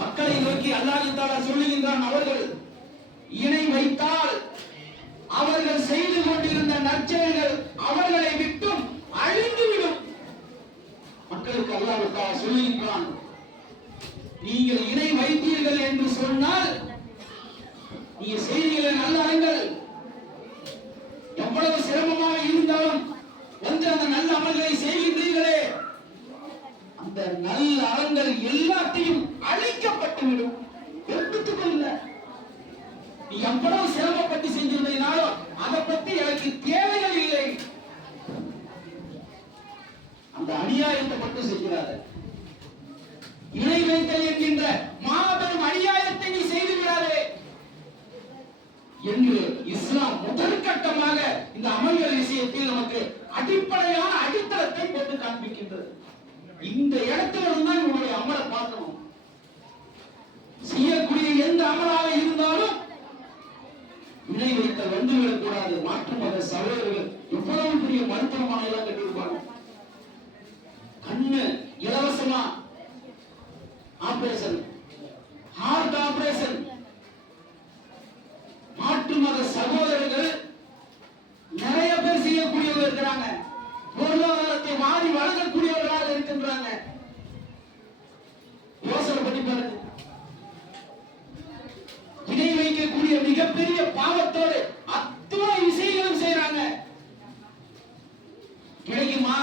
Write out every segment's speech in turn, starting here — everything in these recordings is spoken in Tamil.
மக்களை நோக்கி அல்லாஹ் தஆலா சொல்லுகின்றான், அவர்கள் இணை வைத்தால் அவர்கள் செய்து கொண்டிருந்த நற்செயல்கள் அவர்களை விட்டும் அழிந்துவிடும். மக்களுக்கு அல்லாஹ் தஆலா சொல்லுகின்றான், நீங்கள் இணை வைத்தீர்கள் என்று சொன்னால் நீங்க செய்திகளை நல்ல அறங்கள் எவ்வளவு சிரமமாக இருந்தாலும் வந்து அந்த நல்ல அமல்களை செய்கின்றீர்களே, அந்த நல்ல அறங்கள் எல்லாத்தையும் அழிக்கப்பட்டுவிடும். எடுத்துக்கொள்ள நீ எவ்வளவு சிரமப்பட்டு செஞ்சிருந்தீனாலும் அதை பத்தி எனக்கு தேவைகள் இல்லை. அந்த அநியாயத்தை மட்டும் செய்கிறார். இணை வைத்தல் என்கின்ற மாபெரும் அநியாயத்தை நீ செய்து விடாதே என்று இஸ்லாம் முதல் கட்டமாக இந்த அமல்கள் விஷயத்தில் நமக்கு அடிப்படையான அடித்தளத்தை போட்டு காண்பிக்கின்றது. இந்த இடத்துல இருந்தால் உங்களுடைய அமலை பார்க்கணும். செய்யக்கூடிய எந்த அமலாக இருந்தாலும் இணை வைத்தல் வந்துவிடக் கூடாது. மாற்று மத சகோதரர்கள் எவ்வளவு பெரிய மருத்துவமனை எல்லாம் கட்டியிருப்பாங்க. கண்ணு இலவசமா ஆபரேஷன், ஹார்ட் ஆபரேஷன். மாற்று மத சகோதரர்கள் நிறைய பேர் செய்யக்கூடியவர்கள் இருக்கிறாங்க. பொருளாதாரத்தை மாறி வழங்கக்கூடியவர்களாக இருக்கின்றாங்க. யோசனை பண்ணி பாருங்க. இணை வைக்கக்கூடிய மிகப்பெரிய பாவத்தோடு அத்தனை விஷயங்களும் செய்யறாங்க. கிடைக்குமா?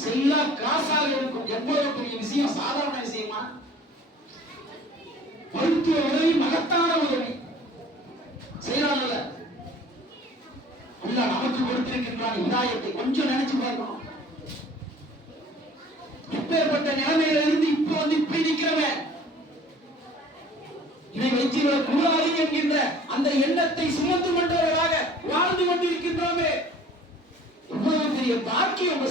செல்லா காசாக இருக்கும். எவ்வளவு பெரிய விஷயம், சாதாரண விஷயமா? மருத்துவ உதவி மகத்தான உதவி செய்யறாங்கல்ல. அல்லாஹ் நமக்கு கொடுத்திருக்கின்றான் ஹிதாயத்தை. கொஞ்சம் நினைச்சு பார்க்கணும். எப்பேற்பட்ட நிலைமையில இருந்து இப்போ வந்து இப்படி நிக்கிறவன் இதை வைத்துவிடக் கூடாது என்கின்ற அந்த எண்ணத்தை சுமந்து கொண்டவர்களாக வாழ்ந்து கொண்டிருக்கின்றோமே, எவ்வளவு பெரிய பாக்கியம்.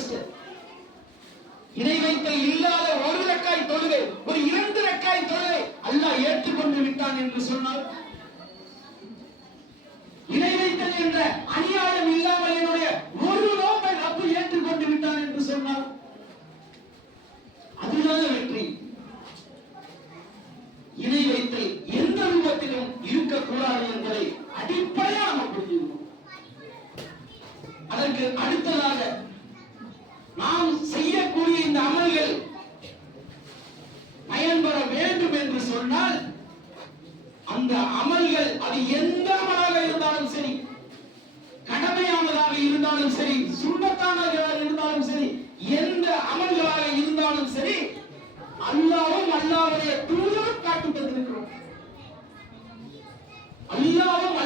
இணை வைத்தல் இல்லாத ஒரு ரக்காய் தொழுகை, ஒரு 2 ரக்காய் தொழுகை அல்லாஹ் ஏற்றுக்கொண்டு விட்டான் என்று சொன்னால், இணை வைத்தல் என்ற அநியாயம் இல்லாமல் என்னுடைய ஒரு நோக்கை ரப்பு ஏற்றுக்கொண்டு விட்டான் என்று சொன்னால் அதுதான் வெற்றி. இணை வைத்தல் எந்த ரூபத்திலும் இருக்கக்கூடாது என்பதை அடிப்படையாக நாம் புரிஞ்சுக்கணும். அதற்கு அடுத்ததாக நாம் செய்யக்கூடிய இந்த அமல்கள் பயன்பெற வேண்டும் என்று சொன்னால், அந்த அமல்கள் அது எந்த அமலாக இருந்தாலும் சரி, கடமையானதாக இருந்தாலும் சரி, சுன்னத்தானதாக இருந்தாலும் சரி, எந்த அமல்களாக இருந்தாலும் சரி, அல்லாஹ்வும் அல்லாஹ்வுடைய தூதரும் காட்டுவதற்கு இருக்கிறோம். அல்லாஹ்வும்